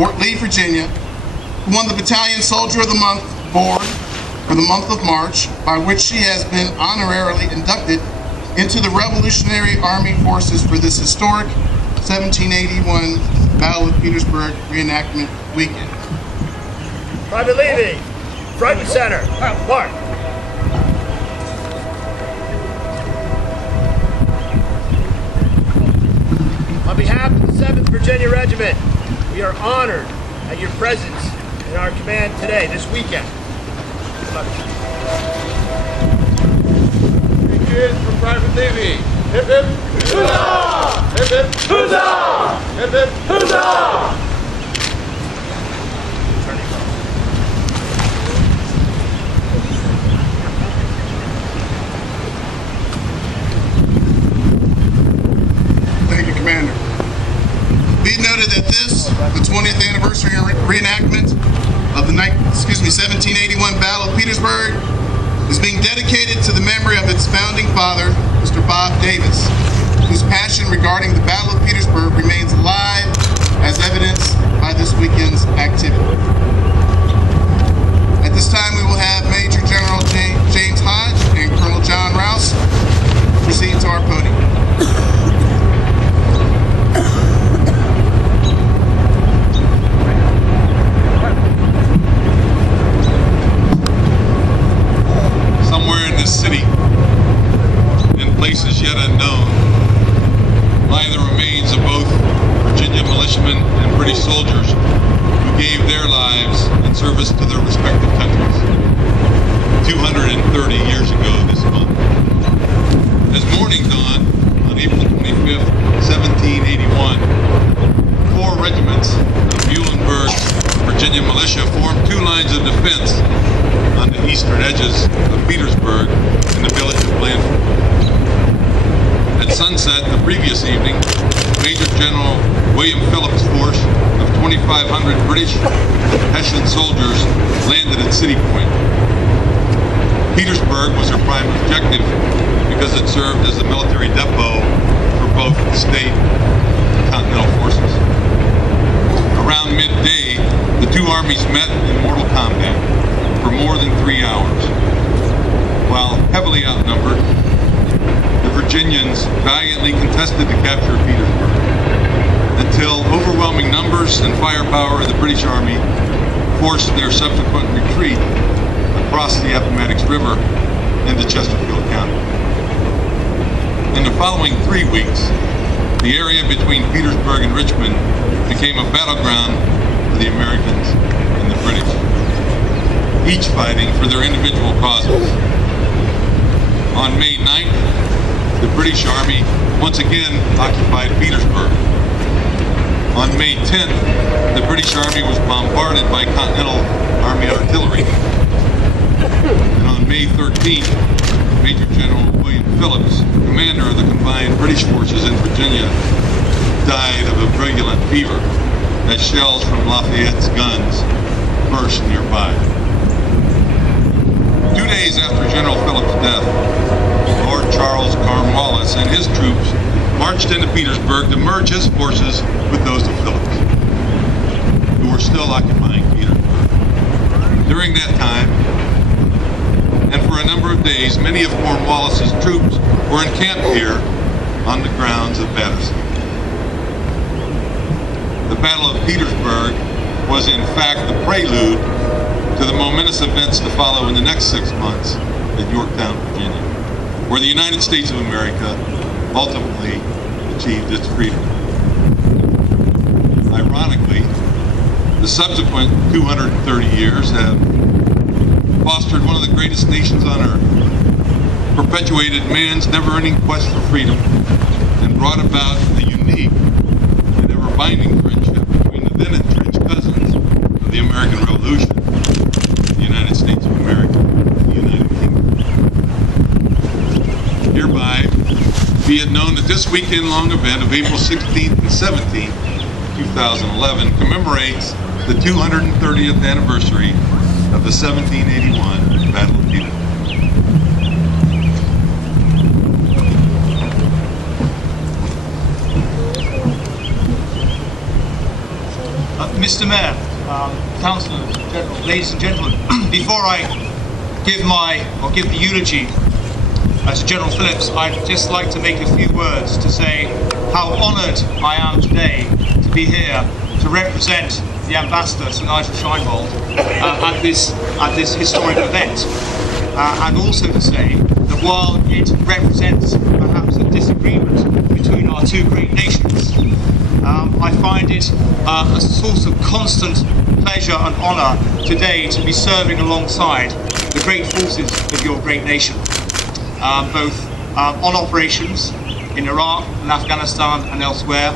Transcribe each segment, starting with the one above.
Fort Lee, Virginia, who won the Battalion Soldier of the Month Award for the month of March, by which she has been honorarily inducted into the Revolutionary Army Forces for this historic 1781 Battle of Petersburg reenactment weekend. Private Levy, front and center. Mark. On behalf of the 7th Virginia Regiment, we are honored at your presence in our command today, this weekend. Three cheers for Private Levy. Hip hip, huzzah! Hip hip, huzzah! Hip hip, huzzah! Thank you, Commander. Be noted that this, the 20th anniversary reenactment of the 1781 Battle of Petersburg, is being dedicated to the memory of its founding father, Mr. Bob Davis, whose passion regarding the Battle of Petersburg remains alive, as evidenced by this weekend's activity. At this time, we will have Major General James Hodge and Colonel John Rouse proceed to our podium. Somewhere in this city, in places yet unknown, lie the remains of both Virginia militiamen and British soldiers who gave their lives in service to their respective countries 230 years ago this month. As morning dawned on April 25th, 1781, 4 regiments of Muhlenberg's Virginia militia formed 2 lines of defense on the eastern edges of Petersburg in the village of Blandford. At sunset the previous evening, Major General William Phillips' force of 2,500 British and Hessian soldiers landed at City Point. Petersburg was their prime objective because it served as a military depot for both the state and continental forces. Around midday, the 2 armies met in mortal combat for more than 3 hours. While heavily outnumbered, the Virginians valiantly contested the capture of Petersburg until overwhelming numbers and firepower of the British Army forced their subsequent retreat across the Appomattox River into Chesterfield County. In the following 3 weeks, the area between Petersburg and Richmond became a battleground for the Americans and the British, each fighting for their individual causes. On May 9th, the British Army once again occupied Petersburg. On May 10th, the British Army was bombarded by Continental Army artillery. And on May 13th, Major General William Phillips, commander of the combined British forces in Virginia, died of a virulent fever as shells from Lafayette's guns burst nearby. 2 days after General Phillips' death, Lord Charles Cornwallis and his troops marched into Petersburg to merge his forces with those of Phillips, who were still occupying Petersburg. During that time, and for a number of days, many of Cornwallis's troops were encamped here on the grounds of Battersea. The Battle of Petersburg was in fact the prelude to the momentous events to follow in the next 6 months at Yorktown, Virginia, where the United States of America ultimately achieved its freedom. Ironically, the subsequent 230 years have fostered one of the greatest nations on earth, perpetuated man's never-ending quest for freedom, and brought about a unique and ever-binding friendship between the then-entrenched cousins of the American Revolution, the United States of America, and the United Kingdom. Hereby, be it known that this weekend-long event of April 16th and 17th, 2011, commemorates the 230th anniversary of the 1781 Battle of Petersburg. Mr. Mayor, councillors, ladies and gentlemen, before I give the eulogy to General Phillips, I'd just like to make a few words to say how honoured I am today to be here to represent the Ambassador, Sir Nigel Sheinwald, at this historic event, and also to say that while it represents perhaps a disagreement between our two great nations, I find it a source of constant pleasure and honour today to be serving alongside the great forces of your great nation, both on operations in Iraq and Afghanistan and elsewhere,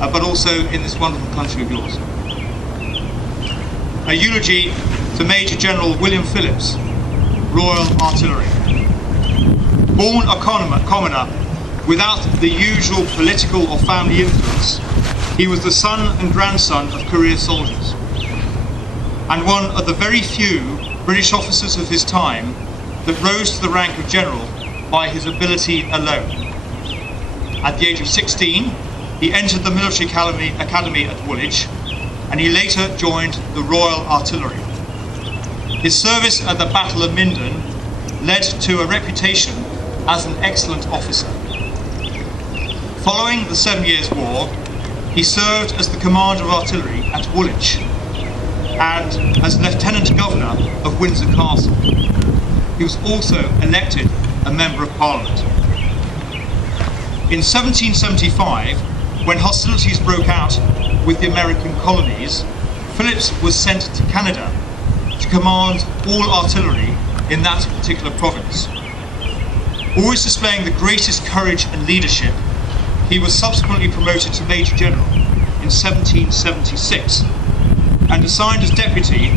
but also in this wonderful country of yours. A eulogy to Major General William Phillips, Royal Artillery. Born a commoner without the usual political or family influence, he was the son and grandson of career soldiers, and one of the very few British officers of his time that rose to the rank of general by his ability alone. At the age of 16, he entered the military academy at Woolwich, and he later joined the Royal Artillery. His service at the Battle of Minden led to a reputation as an excellent officer. Following the 7 Years' War, he served as the Commander of Artillery at Woolwich and as Lieutenant Governor of Windsor Castle. He was also elected a Member of Parliament. In 1775, when hostilities broke out with the American colonies, Phillips was sent to Canada to command all artillery in that particular province. Always displaying the greatest courage and leadership, he was subsequently promoted to Major General in 1776 and assigned as Deputy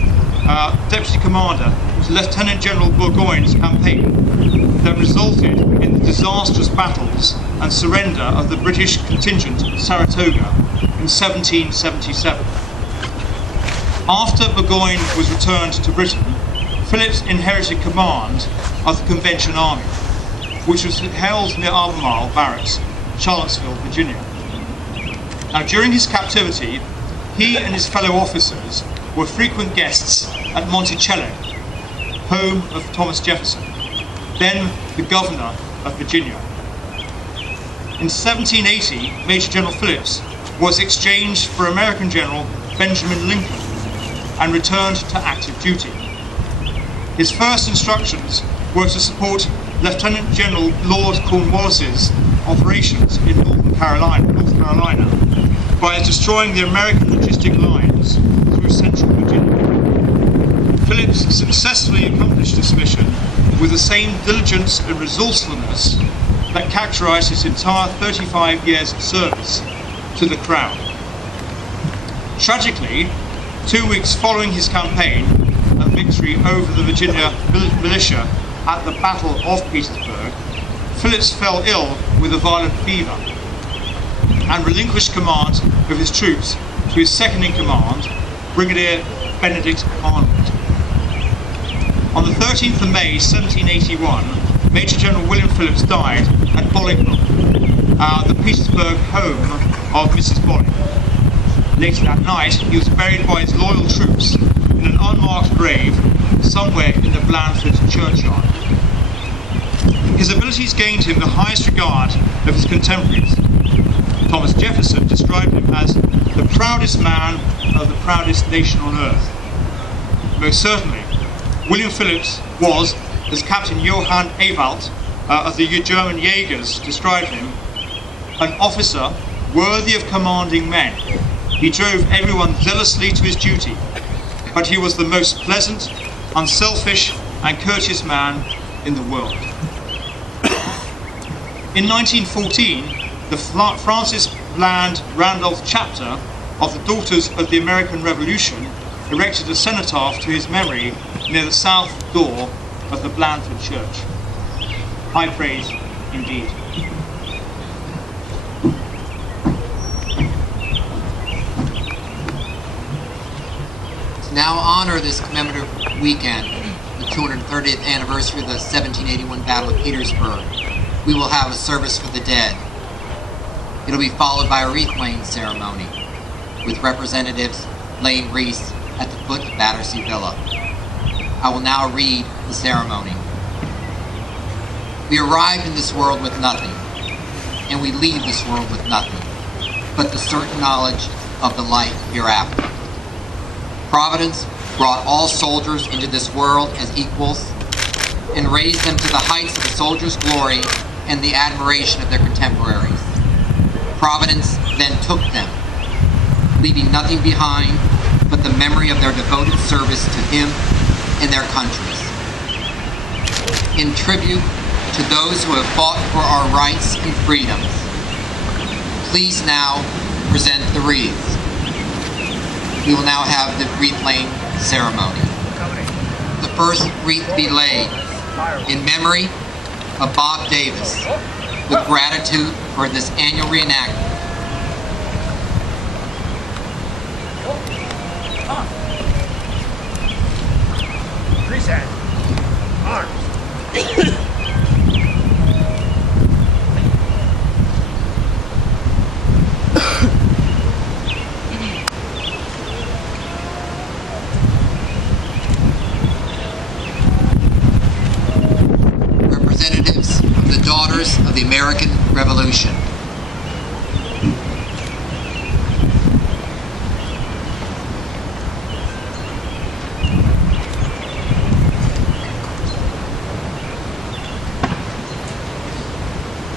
Commander to Lieutenant General Burgoyne's campaign that resulted in the disastrous battles and surrender of the British contingent at Saratoga in 1777. After Burgoyne was returned to Britain, Phillips inherited command of the Convention Army, which was held near Albemarle Barracks, Charlottesville, Virginia. Now, during his captivity, he and his fellow officers were frequent guests at Monticello, home of Thomas Jefferson, then the Governor of Virginia. In 1780, Major General Phillips was exchanged for American General Benjamin Lincoln and returned to active duty. His first instructions were to support Lieutenant General Lord Cornwallis's operations in North Carolina by destroying the American logistic lines through central Virginia. Phillips successfully accomplished this mission with the same diligence and resourcefulness that characterized his entire 35 years of service to the Crown. Tragically, 2 weeks following his campaign and victory over the Virginia militia at the Battle of Petersburg, Phillips fell ill with a violent fever and relinquished command of his troops to his second-in-command, Brigadier Benedict Arnold. On the 13th of May 1781, Major General William Phillips died at Bolingbroke, the Petersburg home of Mrs. Bolling. Later that night, he was buried by his loyal troops in an unmarked grave somewhere in the Blandford churchyard. His abilities gained him the highest regard of his contemporaries. Thomas Jefferson described him as the proudest man of the proudest nation on earth. Most certainly, William Phillips was, as Captain Johann Ewald of the German Jaegers described him, an officer worthy of commanding men. He drove everyone zealously to his duty, but he was the most pleasant, unselfish and courteous man in the world. In 1914, the Francis Bland Randolph chapter of the Daughters of the American Revolution erected a cenotaph to his memory near the south door of the Blandford Church. High praise indeed. To now honor this commemorative weekend, the 230th anniversary of the 1781 Battle of Petersburg, we will have a service for the dead. It'll be followed by a wreath-laying ceremony with representatives laying wreaths at the foot of Battersea Villa. I will now read the ceremony. We arrived in this world with nothing, and we leave this world with nothing, but the certain knowledge of the life hereafter. Providence brought all soldiers into this world as equals and raised them to the heights of a soldier's glory and the admiration of their contemporaries. Providence then took them, leaving nothing behind but the memory of their devoted service to him and their countries. In tribute to those who have fought for our rights and freedoms, please now present the wreaths. We will now have the wreath-laying ceremony. The first wreath be laid in memory of Bob Davis, with gratitude for this annual reenactment. Grease hand. Arms. Representatives of the Daughters of the American Revolution.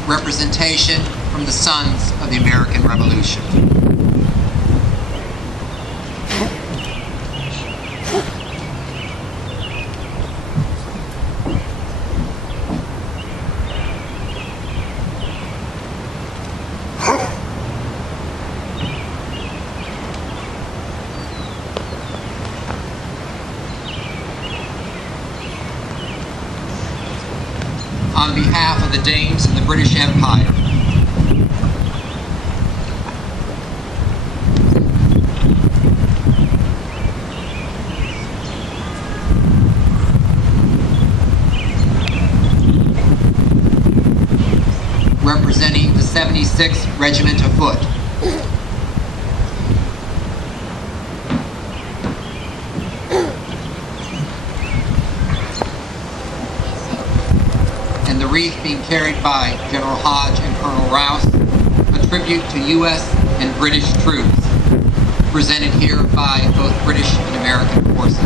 Representation from the Sons of the American Revolution. On behalf of the Danes and the British Empire, representing the 76th Regiment of Foot, and the wreath being carried by General Hodge and Colonel Rouse, a tribute to U.S. and British troops, presented here by both British and American forces.